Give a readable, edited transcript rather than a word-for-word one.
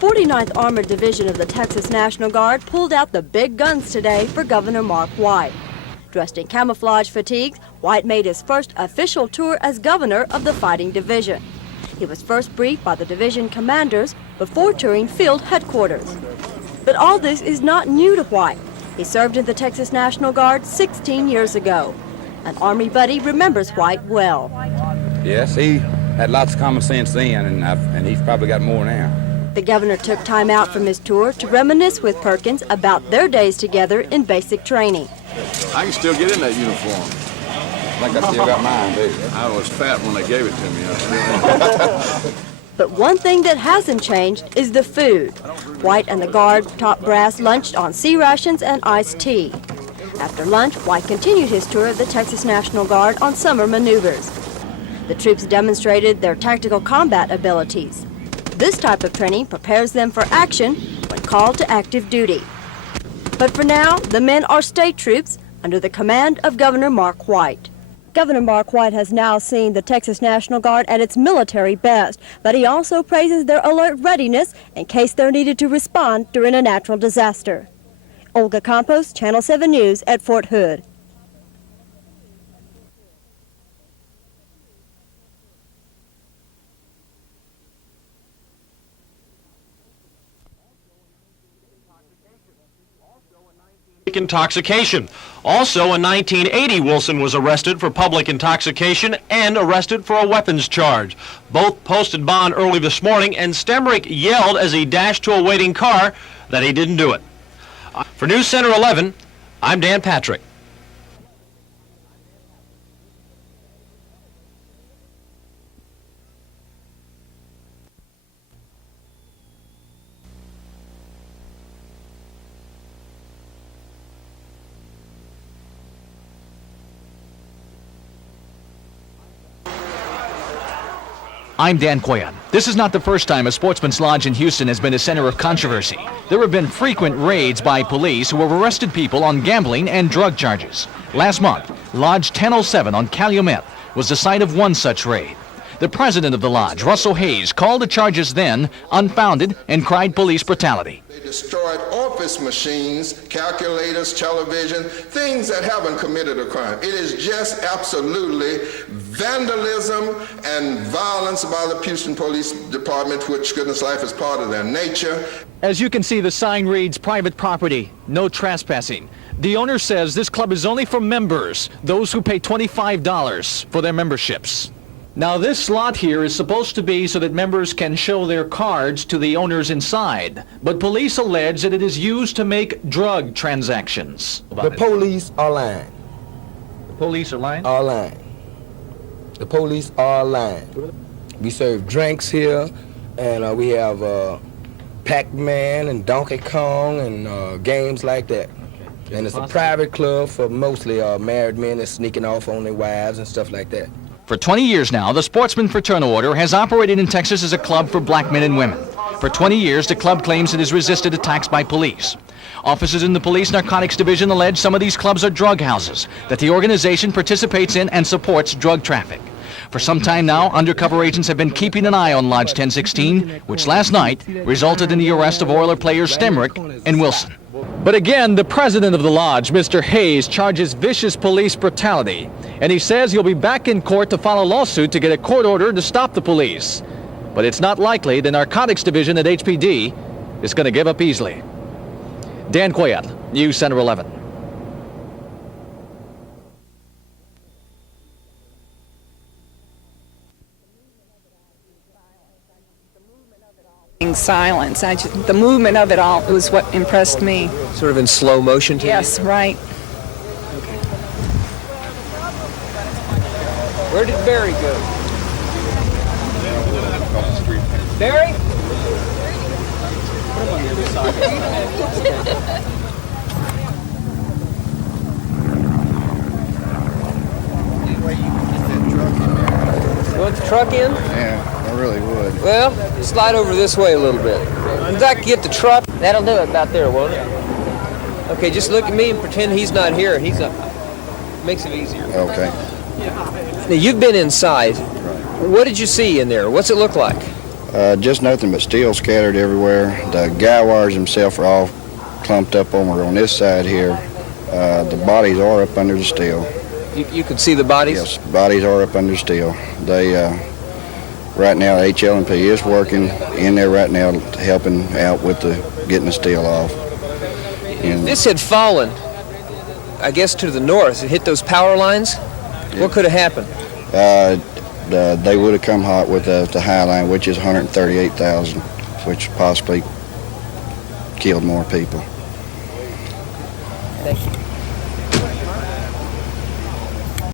49th Armored Division of the Texas National Guard pulled out the big guns today for Governor Mark White. Dressed in camouflage fatigues, White made his first official tour as governor of the fighting division. He was first briefed by the division commanders before touring field headquarters. But all this is not new to White. He served in the Texas National Guard 16 years ago. An Army buddy remembers White well. Yes, he had lots of common sense then, and he's probably got more now. The governor took time out from his tour to reminisce with Perkins about their days together in basic training. I can still get in that uniform. I think I still got mine, too. I was fat when they gave it to me. I still But one thing that hasn't changed is the food. White and the Guard top brass lunched on sea rations and iced tea. After lunch, White continued his tour of the Texas National Guard on summer maneuvers. The troops demonstrated their tactical combat abilities. This type of training prepares them for action when called to active duty. But for now, the men are state troops under the command of Governor Mark White. Governor Mark White has now seen the Texas National Guard at its military best, but he also praises their alert readiness in case they're needed to respond during a natural disaster. Olga Campos, Channel 7 News at Fort Hood. Intoxication. Also in 1980, Wilson was arrested for public intoxication and arrested for a weapons charge. Both posted bond early this morning, and Stemrick yelled as he dashed to a waiting car that he didn't do it. For News Center 11, I'm Dan Patrick. I'm Dan Coyan. This is not the first time a sportsman's lodge in Houston has been a center of controversy. There have been frequent raids by police who have arrested people on gambling and drug charges. Last month, Lodge 1007 on Calumet was the site of one such raid. The president of the lodge, Russell Hayes, called the charges then unfounded and cried police brutality. They destroyed office machines, calculators, television, things that haven't committed a crime. It is just absolutely vandalism and violence by the Houston Police Department, which, goodness life, is part of their nature. As you can see, the sign reads private property, no trespassing. The owner says this club is only for members, those who pay $25 for their memberships. Now, this slot here is supposed to be so that members can show their cards to the owners inside, but police allege that it is used to make drug transactions. The police are lying. The police are lying? Are lying. The police are lying. We serve drinks here, and we have Pac-Man and Donkey Kong and games like that. Okay. And it's a private club for mostly married men that's sneaking off on their wives and stuff like that. For 20 years now, the Sportsman Fraternal Order has operated in Texas as a club for black men and women. For 20 years, the club claims it has resisted attacks by police. Officers in the Police Narcotics Division allege some of these clubs are drug houses, that the organization participates in and supports drug traffic. For some time now, undercover agents have been keeping an eye on Lodge 1016, which last night resulted in the arrest of Oiler players Stemrick and Wilson. But again, the president of the lodge, Mr. Hayes, charges vicious police brutality. And he says he'll be back in court to file a lawsuit to get a court order to stop the police. But it's not likely the narcotics division at HPD is going to give up easily. Dan Coyat, News Center 11. Silence. The movement of it all was what impressed me. Sort of in slow motion to you? Yes, right. Where did Barry go? Barry? Put him on the other side. You want the truck in? Yeah, I really would. Well, slide over this way a little bit. If I can get the truck, that'll do it about there, won't it? Okay, just look at me and pretend he's not here. He's up. Makes it easier. Okay. Now, you've been inside. What did you see in there? What's it look like? Just nothing but steel scattered everywhere. The guy wires themselves are all clumped up over on this side here. The bodies are up under the steel. You can see the bodies? Yes, bodies are up under steel. They, right now, the HLMP is working in there right now, helping out with getting the steel off. And This had fallen, I guess, to the north. It hit those power lines. What could have happened? they would have come hot with the High Line, which is 138,000, which possibly killed more people. Thank you.